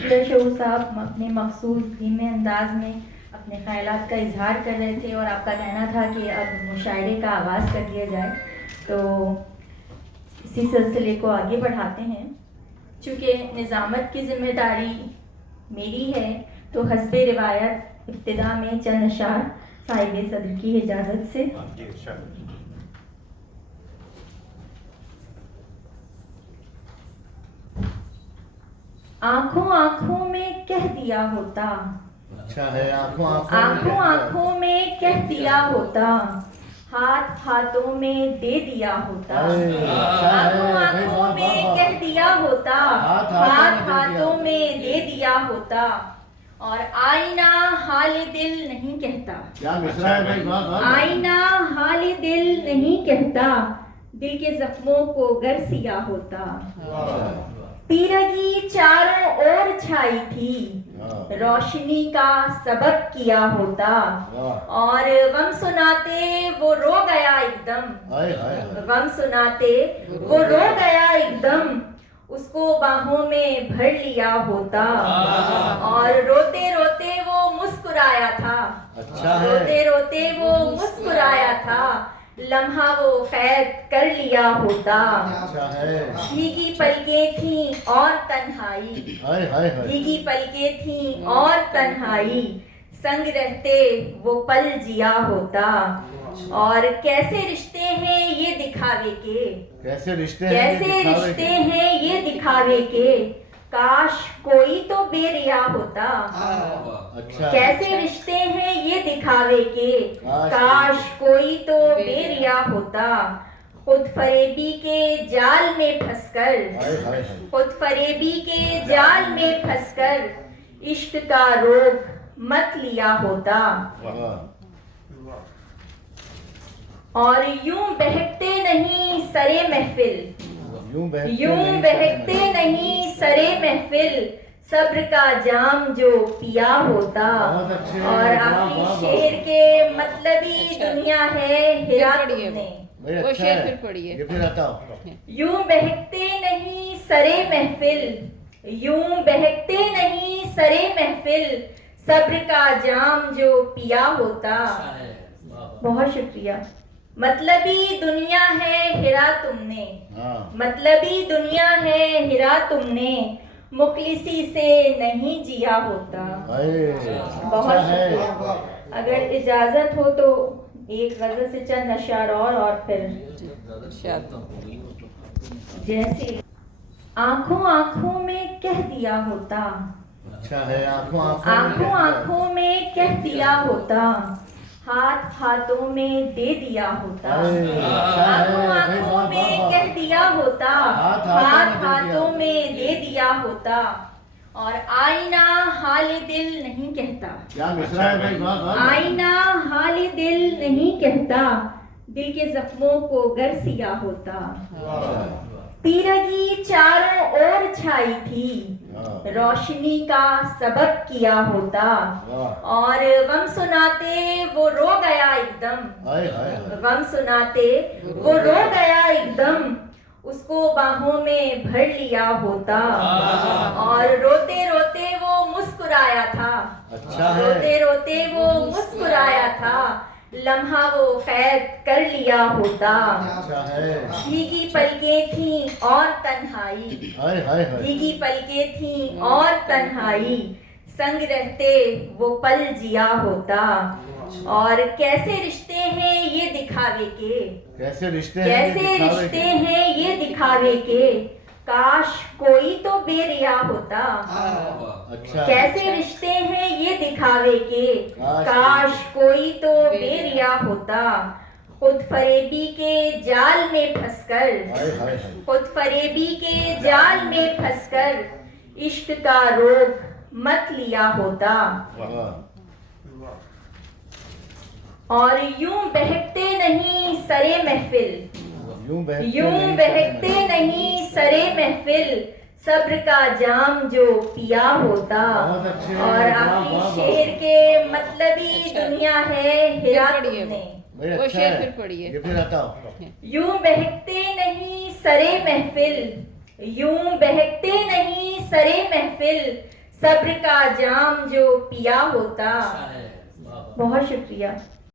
शहूर साहब अपने मखसूस धीमे अंदाज में अपने ख़यालात का इजहार कर रहे थे और आपका कहना था कि अब मुशायरे का आगाज़ कर दिया जाए, तो इसी सिलसिले को आगे बढ़ाते हैं। चूँकि निज़ामत की ज़िम्मेदारी मेरी है, तो हस्बे रिवायत इब्तिदा में चंद अशार साहिब सदर की इजाज़त से। आँखों आँखों में कह दिया होता, अच्छा है, आँखों आँखों में कह दिया होता, हाथ हाथों में दे दिया होता। आँखों आँखों में कह दिया होता, हाथ हाथों में दे दिया होता, और आईना हाल दिल नहीं कहता। क्या मिसरा है भाई, वाह वाह। आईना हाल दिल नहीं कहता, दिल के जख्मों को गर सिया होता। पीरगी चारों ओर छाई थी, रोशनी का सबब किया होता, और गम सुनाते वो रो गया एकदम, गम सुनाते वो रो गया एकदम, उसको बाहों में भर लिया होता, और रोते रोते वो मुस्कुराया था। अच्छा है। रोते रोते वो मुस्कुराया था, लम्हा वो कैद कर लिया होता। अच्छा है। भीगी पलकें थीं और तन्हाई, भीगी पलकें थीं और तन्हाई, संग रहते वो पल जिया होता। और कैसे रिश्ते हैं ये दिखावे के, कैसे रिश्ते हैं ये दिखावे के, काश कोई तो बेरिया होता। अच्छा। कैसे रिश्ते हैं ये दिखावे के, काश कोई तो बेरिया होता। खुद फरेबी के जाल में फंसकर, खुद फरेबी के जाल में फंसकर, इश्क का रोग मत लिया होता। और यूं बहकते नहीं सरे महफिल, यूं बहकते नहीं सरे महफिल, सब्र का जाम जो पिया होता। और आखिरी शेर के मतलबी दुनिया है हिरा तुमने, वो शेर फिर पढ़िए। ये फिर आता हूँ। यूं बहकते नहीं सरे महफिल, यूं बहकते नहीं सरे महफिल, सब्र का जाम जो पिया होता। बहुत शुक्रिया। मतलबी दुनिया है हिरा तुमने, मतलबी दुनिया है हिरा तुमने, मुखलिसी से नहीं जिया होता। बहुत शुक्रिया। अगर इजाजत हो तो एक गजल से चंद अशार और फिर जैसे आँखों आँखों में कह दिया होता। अच्छा है, आँखों आँखों में कह दिया होता, हाथ हाथों में दे दिया होता। आँखों में कह दिया होता, हाथ हाथों में दे दिया होता, और आईना हाल दिल नहीं कहता। क्या मिसरा है भाई, वाह वाह। आईना हाल दिल नहीं कहता, दिल के जख्मों को गर सिया होता। पीरगी चारों ओर छाई थी, रोशनी का सबब किया होता, और गम सुनाते वो रो गया एकदम, गम सुनाते वो रो गया एकदम, उसको बाहों में भर लिया होता। और रोते रोते वो मुस्कुराया था। अच्छा है। रोते रोते वो मुस्कुराया था, लम्हा वो कैद कर लिया होता। अच्छा है। भीगी पलकें थीं और तन्हाई, भीगी पलकें थीं और तन्हाई, संग रहते वो पल जिया होता। और कैसे रिश्ते हैं ये दिखावे के, कैसे रिश्ते हैं ये दिखावे के, काश कोई तो बेरिया होता। अच्छा। कैसे रिश्ते हैं ये दिखावे के, काश कोई तो बेरिया होता। खुद फरेबी के जाल में फंसकर, खुद फरेबी के जाल में फंसकर, इश्क का रोग मत लिया होता। और यूं बहकते नहीं सरे महफिल, यूं बहकते नहीं सरे महफिल, सब्र का जाम जो पिया होता। और आखिरी शेर के मतलबी दुनिया है हिरा तुमने, वो शेर फिर पढ़िए। ये फिर आता हूँ। यूं बहकते नहीं सरे महफिल, यूं बहकते नहीं सरे महफिल, सब्र का जाम जो पिया होता। बहुत शुक्रिया।